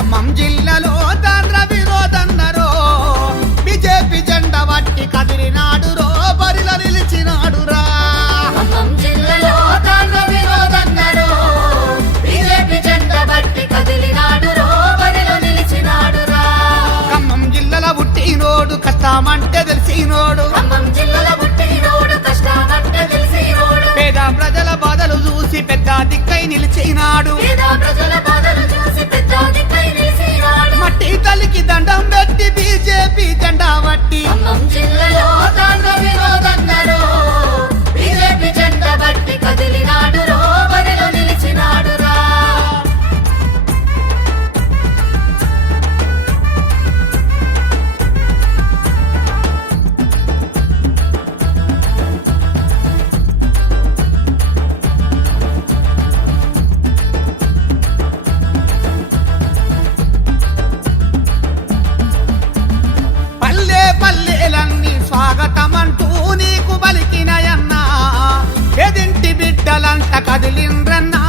ఖమ్మం జిల్లాలో తాండ్ర వినోదన్నరో బీజేపీ జెండా వట్టి కదిలినాడురో బరిలో నిలిచినాడురా ఖమ్మం జిల్లాలో తాండ్ర వినోదన్నరో బీజేపీ జెండా వట్టి కదిలినాడురో బరిలో నిలిచినాడురా ఖమ్మం జిల్లాలో పుట్టినోడు కష్టమంటే తెలిసినోడు ఖమ్మం జిల్లాలో పుట్టినోడు కష్టమంటే తెలిసినోడు పేద ప్రజల బాధలు చూసి పెద్ద దిక్కై నిలిచినాడు పేద ప్రజల బాధలు చూసి పెద్ద దిక్కై నిలిచినాడు మట్టి తల్లికి దండం పెట్టి బీజేపీ జెండా వట్టి ఖమ్మం జిల్లాలో తాండ్ర వినోదన్నరో బీజేపీ జెండా వట్టి కదిలినాడురో బరిలో నిలిచినాడురా పల్లె పల్లెలన్నీ స్వాగతమంటూ నీకు బలికినయన్నా ఎదింటి బిడ్డలంట కదిలిండ్రన్నా